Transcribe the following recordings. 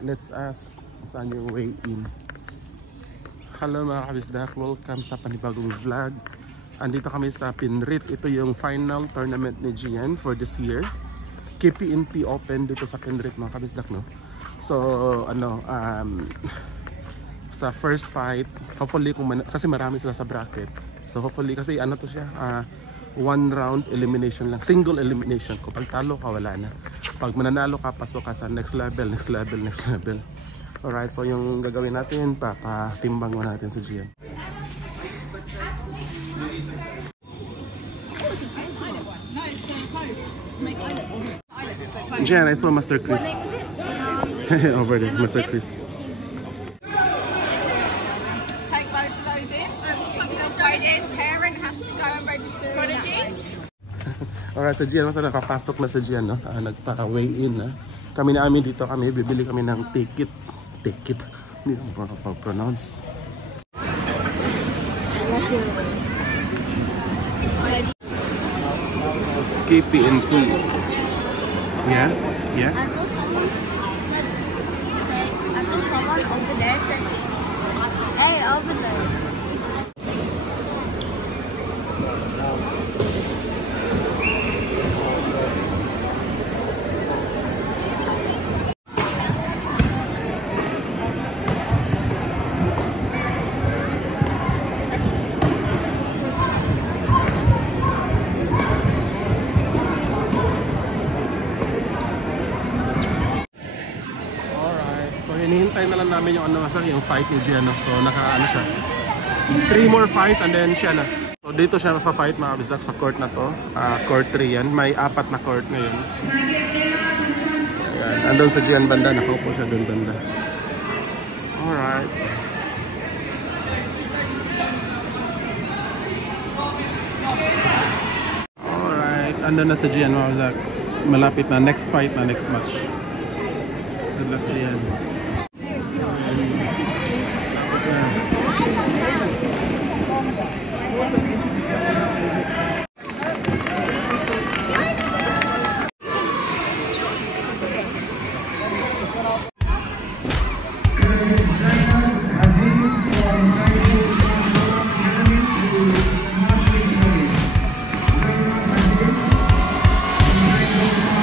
Let's ask saan yung way in. Hello mga kabisdak, welcome sa panibagong vlog. Andito kami sa Pinrit. Ito yung final tournament ni Gian for this year. KPNP Open dito sa Pinrit mga kabisdak, no? So ano, sa first fight, hopefully kasi marami sila sa bracket. So hopefully kasi ano to siya, one round elimination lang, single elimination. Kung pagtalo ka, wala na. Pag mananalo ka, pasok ka sa next level, next level, next level. Alright, so yung gagawin natin, papatimbang mo natin sa Gian. Gian, I saw Master Chris. Over there, Master Chris. Take both of those in. Self-graded. Parent has to go and register. Prodigy. Alright, sa Gian, basta nakapasok na sa Gian, no? Nagpa-weigh in, na. Kami na amin dito, bibili kami ng ticket. Hindi naman pronounce. KPNP. Yeah? Yeah? I saw someone over there said, hey, over there. Hinihintay na lang namin yung yung fight ni Giano. So naka siya. 3 more fights and then siya na. So dito siya mafa-fight mga kabisdak sa court na to. Court 3 yan. May 4 na court ngayon. Ayan. Andun sa Gian banda. Nakaupo siya dun banda. Alright. Alright. Andun na sa Gian mga kabisdak. Malapit na. Next fight na. Next match. Good luck Gian.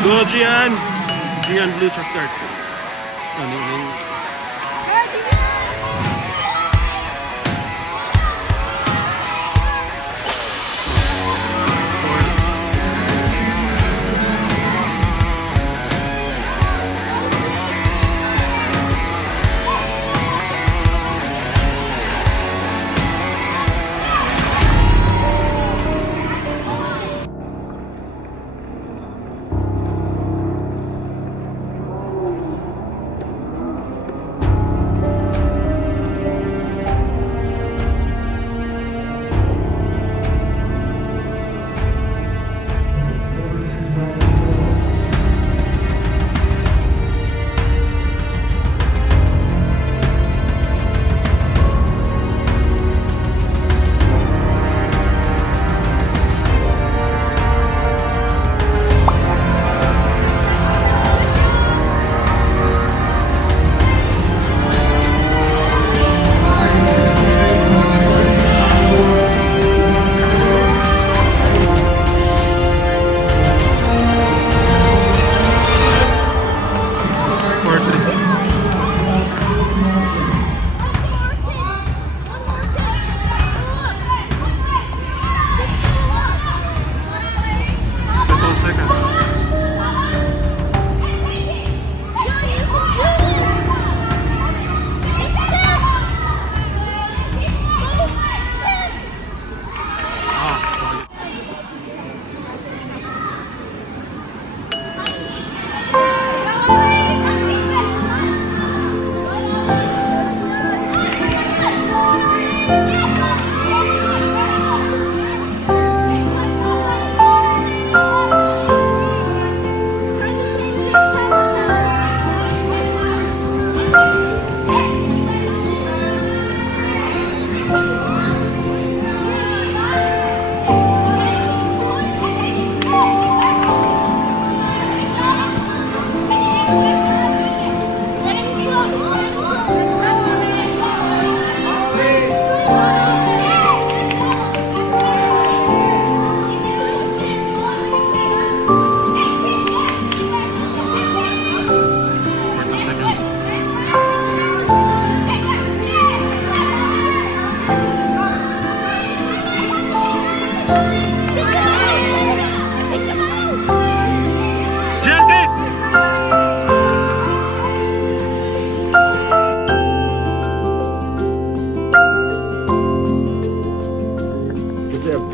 Go Gian! Gian blue chest guard.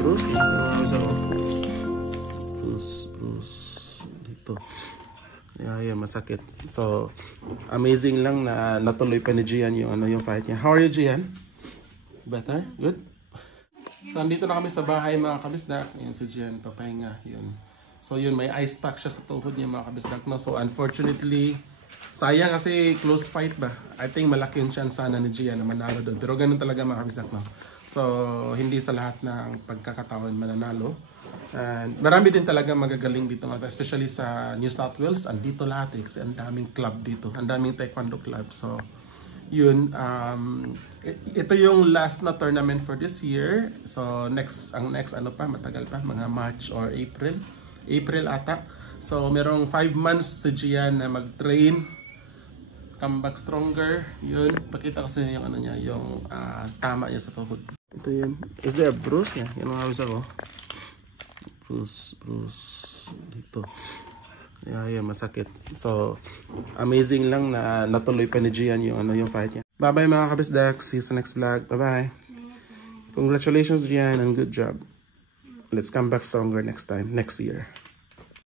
Bruce. Yung ako. Bruce. Dito. Yan, masakit. So, amazing lang na natuloy pa ni Gian yung fight niya. How are you, Gian? Better? Good? So, andito na kami sa bahay, mga kabisdak. Ayan si Gian, papahinga. Yun. So, yun, may ice pack siya sa tuhod niya, mga kabisdak. No? So, unfortunately, sayang kasi close fight ba? I think malaki yung chance sana ni Gian na manalo doon. Pero ganun talaga, mga kabisdak. No? So, hindi sa lahat ng pagkakataon mananalo. And marami din talaga magagaling dito, especially sa New South Wales. Andito lahat kasi ang daming club dito. Ang daming taekwondo club. So, yun, ito yung last na tournament for this year. So ang next ano pa, matagal pa, mga March or April ata. So merong 5 months si Gian na mag-train, come back stronger. Yun, pakita kasi yung ano niya, yung tama niya sa tuhod. Ito yun. Is there a bruise? Yan ang hawis ako. Bruise dito. Yan, masakit. So, amazing lang na natuloy pa ni Gian yung fight niya. Bye-bye mga kabisdak. See you sa next vlog. Bye-bye. Congratulations, Gian, and good job. Let's come back stronger next time, next year.